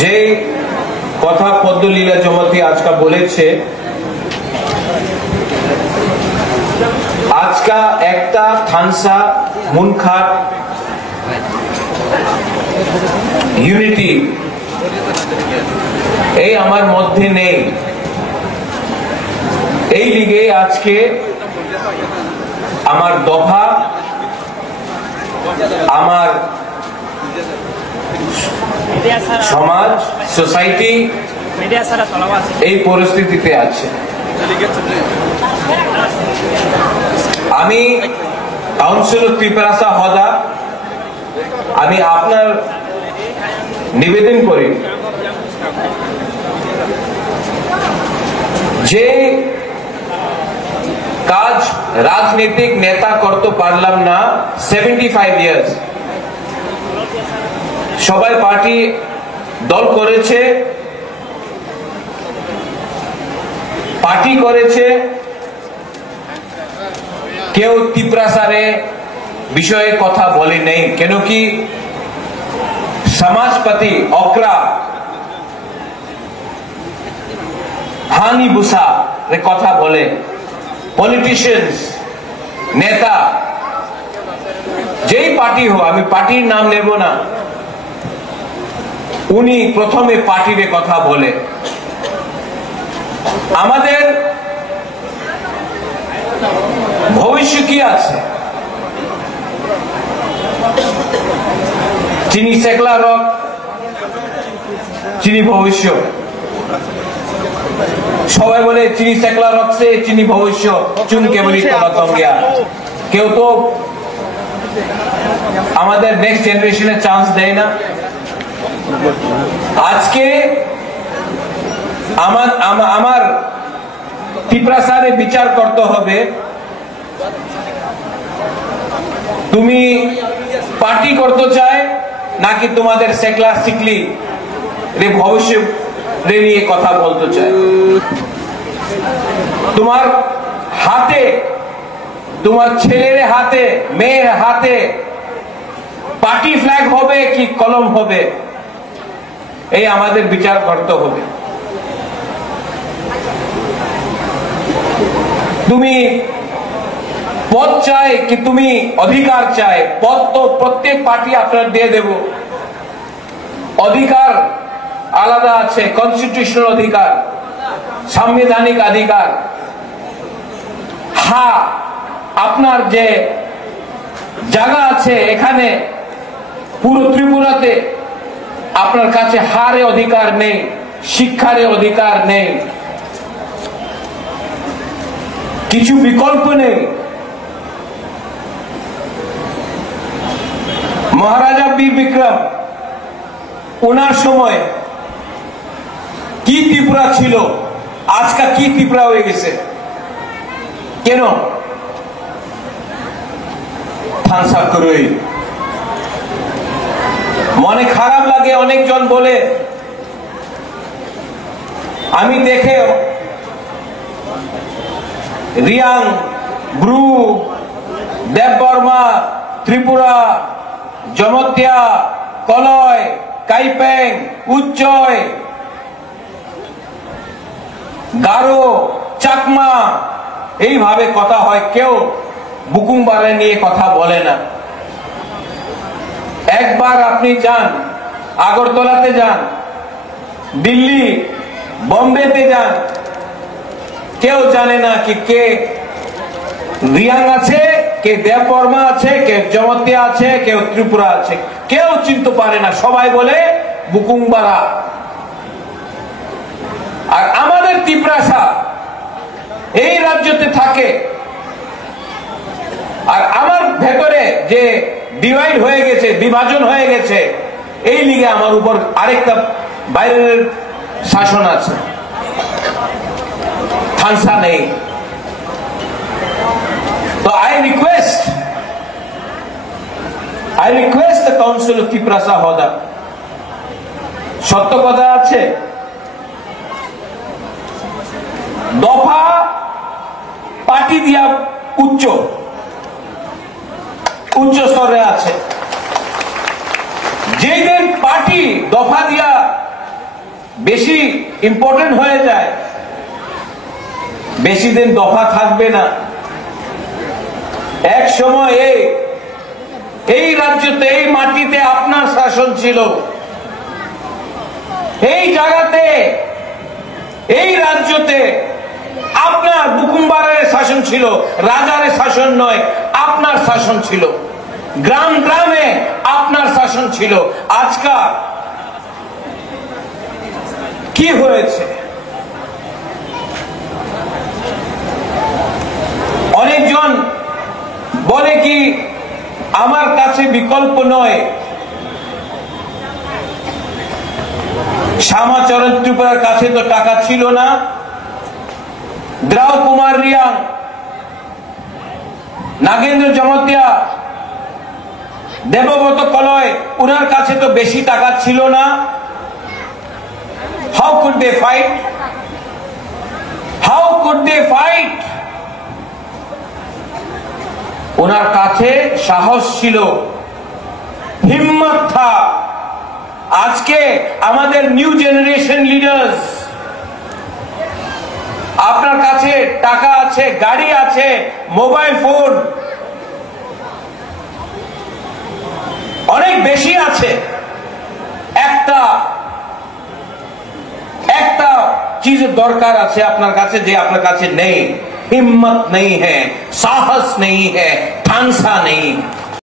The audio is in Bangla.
যে কথা পদ্মলীলা জমাতি আজকা বলেছে, আজকা একটা থানসা মুনখার ইউনিটি এই আমার মধ্যে নেই। এই লিগে আজকে আমার দফা, আমার সমাজ, সোসাইটি এই পরিস্থিতিতে আছে। আমি কাউন্সিলর ত্রিপুরাসা হদা, আমি আপনার নিবেদন করি যে কাজ রাজনৈতিক নেতা করতে পারলাম না 75 ইয়ার্স, সবাই পার্টি দল করেছে, পার্টি করেছে, কেউ ত্রিপুরাসারে বিষয়ে কথা বলে নেই। কেন কি সমাজপতি অকরা হানি বুসা কথা বলে, পলিটিশিয়ানস, নেতা যেই পার্টি হোক, আমি পার্টির নাম নেব না, উনি প্রথমে পার্টির কথা বলে। আমাদের ভবিষ্যৎ কি আছে? চিনি সেকলা রক, চিনি ভবিষ্যৎ। সবাই বলে চিনি সেকলা রকছে চিনি ভবিষ্যৎ, চুনকে বলি তলাতঙ্গিয়া। কেউ তো আমাদের নেক্সট জেনারেশনের চান্স দেয় না। আজকে আমার ত্রিপুরাসারে বিচার করতে হবে, তুমি পার্টি করতে চায় নাকি তোমাদের সেকলা সিকলি রে ভবিষ্যৎ রে নিয়ে কথা বলতে চায়। তোমার হাতে, তোমার ছেলের হাতে, মেয়ের হাতে পার্টি ফ্ল্যাগ হবে কি কলম হবে, এই আমাদের বিচার করতে হবে। তুমি পদ চাই কি তুমি অধিকার চাই? পদ তো প্রত্যেক পার্টি আপনার দিয়ে দেব, অধিকার আলাদা আছে, কনস্টিটিউশনাল অধিকার, সাংবিধানিক অধিকার। হ্যাঁ, আপনার যে জায়গা আছে এখানে পুরো ত্রিপুরাতে আপনার কাছে হারে অধিকার নেই, শিক্ষারে অধিকার নেই, কিছু বিকল্প নেই। মহারাজা বীর বিক্রম, ওনার সময় কি ত্রিপুরা ছিল, আজকা কি ত্রিপুরা হয়ে গেছে? কেন? থানসা করই। মনে খারাপ লাগে, অনেকজন বলে, আমি দেখে রিয়াং, ব্রু, দেববর্মা, ত্রিপুরা, জমতিয়া, কলয়, কাইপেং, উচ্চয়, গারো, চাকমা এইভাবে কথা হয়, কেউ বুকুংবারে নিয়ে কথা বলে না। একবার আপনি যান, আগরতলাতে যান, দিল্লি, বোম্বেতে যান, কেউ জানে না কি কে রিয়াং আছে, কে দেববর্মা আছে, কে জমতিয়া আছে, কেউ ত্রিপুরা আছে, কেউ চিনতে পারে না। সবাই বলে বুকুংবারা। আর আমাদের ত্রিপুরাসা এই রাজ্যতে থাকে, আর আমার ভেতরে যে ডিভাইড হয়ে গেছে, বিভাজন হয়ে গেছে, এই লিগে আমার উপর আরেকটা বাইরের শাসন আছে, থানসা নেই। তো I request the Council of Tripurasa হদা, সত্য কথা আছে, দফা পার্টি দিয়া উচ্চ স্তরে আছে। যেদিন পার্টি বেশি ইম্পর্টেন্ট হয়ে যায়, বেশি দিন দফা থাকবে না। এক সময় এই রাজ্যতে, এই মাটিতে আপনার শাসন ছিল, এই জায়গাতে, এই রাজ্যতে আপনার বুকুমবারের শাসন ছিল, রাজার শাসন নয়, আপনার শাসন ছিল। গ্রাম গ্রামে আপনার শাসন ছিল। আজকাল কি হয়েছে? অনেকজন বলে কি আমার কাছে বিকল্প নয়। শ্যামাচরণ ত্রিপুরার কাছে তো টাকা ছিল না। দ্রাউ কুমার রিয়াং, নাগেন্দ্র জমতিয়া, দেবব্রত কলয়, উনার কাছে তো বেশি টাকা ছিল না। How could they fight? How could they fight? ওনার কাছে সাহস ছিল, হিম্মত থা। আজকে আমাদের নিউ জেনারেশন লিডার্স, আপনার কাছে টাকা আছে, গাড়ি আছে, মোবাইল ফোন অনেক বেশি আছে। একটা চিজের দরকার আছে আপনার কাছে, যে আপনার কাছে নেই। हिम्मत नहीं है, साहस नहीं है, ठानसा नहीं है।